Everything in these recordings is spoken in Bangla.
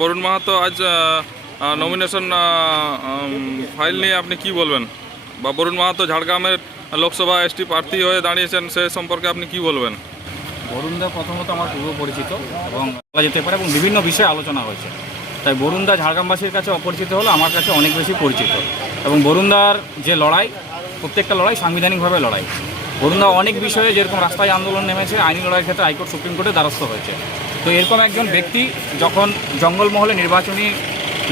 বরুণ মাহাতো, আজ নমিনেশন ফাইল নিয়ে আপনি কি বলবেন? বা বরুণ মাহাতো ঝাড়গ্রামের লোকসভা এসটি প্রার্থী হয়ে দাঁড়িয়েছেন, সে সম্পর্কে আপনি কি বলবেন? বরুণদা প্রথমত আমার পূর্ব পরিচিত এবং বলা যেতে পারে এবং বিভিন্ন বিষয়ে আলোচনা হয়েছে। তাই বরুণদা ঝাড়গ্রামবাসীর কাছে অপরিচিত হলো আমার কাছে অনেক বেশি পরিচিত। এবং বরুণদার যে লড়াই, প্রত্যেকটা লড়াই সাংবিধানিকভাবে লড়াই। বরুণদা, অনেক বিষয়ে যেরকম রাস্তায় আন্দোলন নেমেছে, আইনি লড়াইয়ের ক্ষেত্রে হাইকোর্ট, সুপ্রিম কোর্টে দ্বারস্থ হয়েছে। তো এরকম একজন ব্যক্তি যখন জঙ্গলমহলে নির্বাচনী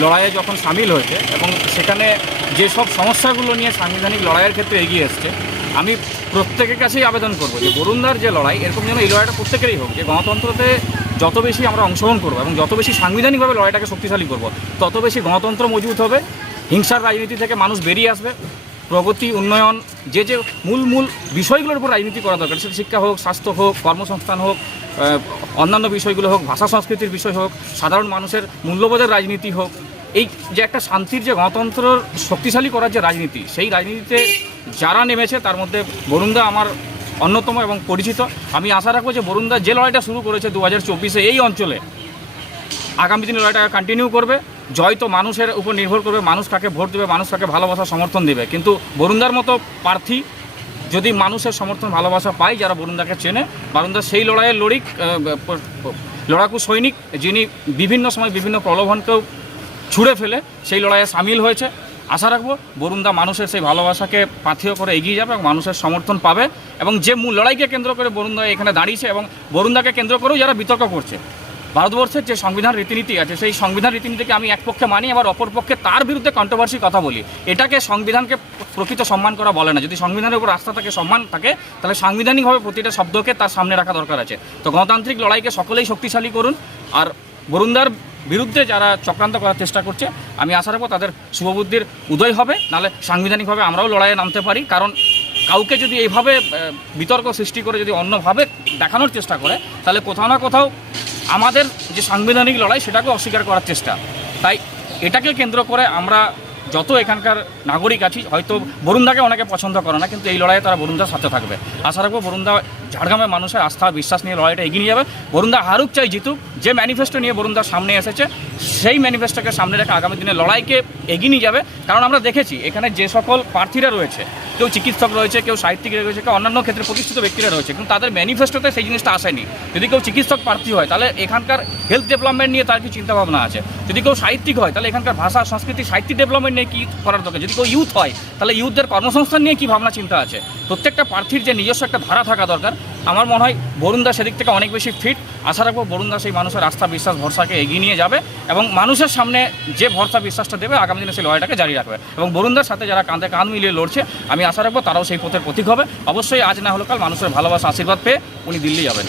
লড়াইয়ে যখন সামিল হয়েছে এবং সেখানে যেসব সমস্যাগুলো নিয়ে সাংবিধানিক লড়াইয়ের ক্ষেত্রে এগিয়ে এসছে, আমি প্রত্যেকের কাছেই আবেদন করব যে বরুণদার যে লড়াই, এরকম যেন এই লড়াইটা প্রত্যেকেরই হোক, যে গণতন্ত্রতে যত বেশি আমরা অংশগ্রহণ করব এবং যত বেশি সাংবিধানিকভাবে লড়াইটাকে শক্তিশালী করব, তত বেশি গণতন্ত্র মজবুত হবে, হিংসার রাজনীতি থেকে মানুষ বেরিয়ে আসবে প্রগতি, উন্নয়ন, যে যে মূল মূল বিষয়গুলোর উপর রাজনীতি করা দরকার, সেটা শিক্ষা হোক, স্বাস্থ্য হোক, কর্মসংস্থান হোক অন্যান্য বিষয়গুলো হোক, ভাষা সংস্কৃতির বিষয় হোক, সাধারণ মানুষের মূল্যবোধের রাজনীতি হোক, এই যে একটা শান্তির যে গণতন্ত্রর শক্তিশালী করার যে রাজনীতি, সেই রাজনীতিতে যারা নেমেছে, তার মধ্যে বরুণদা আমার অন্যতম এবং পরিচিত। আমি আশা রাখব যে বরুণদা যে লড়াইটা শুরু করেছে দু হাজার চব্বিশে এই অঞ্চলে, আগামী দিনে লড়াইটা কন্টিনিউ করবে। জয় তো মানুষের উপর নির্ভর করবে, মানুষ কাকে ভোট দেবে, মানুষ কাকে ভালোবাসা সমর্থন দেবে। কিন্তু বরুণদার মতো প্রার্থী যদি মানুষের সমর্থন, ভালোবাসা পায়, যারা বরুণদাকে চেনে, বরুণদা সেই লড়াইয়ের লড়িক লড়াকু সৈনিক, যিনি বিভিন্ন সময় বিভিন্ন প্রলোভনকেও ছুঁড়ে ফেলে, সেই লড়াইয়ে সামিল হয়েছে। আশা রাখব বরুণদা মানুষের সেই ভালোবাসাকে পাথেয় করে এগিয়ে যাবে এবং মানুষের সমর্থন পাবে। এবং যে মূল লড়াইকে কেন্দ্র করে বরুণদা এখানে দাঁড়িয়েছে এবং বরুণদাকে কেন্দ্র করেও যারা বিতর্ক করছে ভারতবর্ষের যে সংবিধান রীতিনীতি আছে, সেই সংবিধান রীতিনীতিকে আমি এক পক্ষে মানি, আবার অপর পক্ষে তার বিরুদ্ধে কন্ট্রোভার্সি কথা বলি। এটাকে সংবিধানকে প্রকৃত সম্মান করা বলে না। যদি সংবিধানের উপর আস্থা থাকে, সম্মান থাকে, তাহলে সাংবিধানিকভাবে প্রতিটা শব্দকে তার সামনে রাখা দরকার আছে। তো গণতান্ত্রিক লড়াইকে সকলেই শক্তিশালী করুন। আর বরুণদার বিরুদ্ধে যারা চক্রান্ত করার চেষ্টা করছে, আমি আশা রাখব তাদের শুভবুদ্ধির উদয় হবে। নাহলে সাংবিধানিকভাবে আমরাও লড়াইয়ে নামতে পারি। কারণ কাউকে যদি এইভাবে বিতর্ক সৃষ্টি করে যদি অন্যভাবে দেখানোর চেষ্টা করে, তাহলে কোথাও না কোথাও আমাদের যে সাংবিধানিক লড়াই সেটাকে অস্বীকার করার চেষ্টা। তাই এটাকে কেন্দ্র করে আমরা যত এখানকার নাগরিক আছি, হয়তো বরুণদাকে অনেকে পছন্দ করে না, কিন্তু এই লড়াইয়ে তারা বরুণদার সাথে থাকবে। আশা রাখব বরুণদা ঝাড়গ্রামের মানুষের আস্থা, বিশ্বাস নিয়ে লড়াইটা এগিয়ে যাবে। বরুণদা হারুক চাই জিতুক, যে ম্যানিফেস্টো নিয়ে বরুণদার সামনে এসেছে, সেই ম্যানিফেস্টোকে সামনে রেখে আগামী দিনে লড়াইকে এগিয়ে নিয়ে যাবে। কারণ আমরা দেখেছি, এখানে যে সকল প্রার্থীরা রয়েছে কেউ চিকিৎসক রয়েছে, কেউ সাহিত্যিক রয়েছে, কেউ অন্যান্য ক্ষেত্রে প্রতিষ্ঠিত ব্যক্তিরা রয়েছে, কিন্তু তাদের ম্যানিফেস্টোতে সেই জিনিসটা আসেনি। যদি কেউ চিকিৎসক প্রার্থী হয়, তাহলে এখানকার হেলথ ডেভেলপমেন্ট নিয়ে তার কি চিন্তাভাবনা আছে? যদি কেউ সাহিত্যিক হয়, তাহলে এখানকার ভাষা, সংস্কৃতি, সাহিত্যিক ডেভেলপমেন্ট নিয়ে কী করার দরকার? যদি কেউ ইউথ হয়, তাহলে ইউথদের কর্মসংস্থান নিয়ে কী ভাবনা, চিন্তা আছে? প্রত্যেকটা প্রার্থীর যে নিজস্ব একটা ধারা থাকা দরকার। আমার মনে হয় বরুণ দাস সেদিক থেকে অনেক বেশি ফিট আশা রাখব বরুণ দাস এই মানুষের আস্থা, বিশ্বাস, ভরসাকে এগিয়ে নিয়ে যাবে এবং মানুষের সামনে যে ভরসা, বিশ্বাসটা দেবে, আগামী দিনে সেই লড়াইটাকে জারি রাখবে। এবং বরুণ দাস সাথে যারা কাঁধে কাঁধ মিলিয়ে লড়ছে, আমি আশা রাখব তারাও সেই পথের প্রতীক হবে। অবশ্যই আজ না হলো কাল মানুষের ভালোবাসা, আশীর্বাদ পেয়ে উনি দিল্লি যাবেন।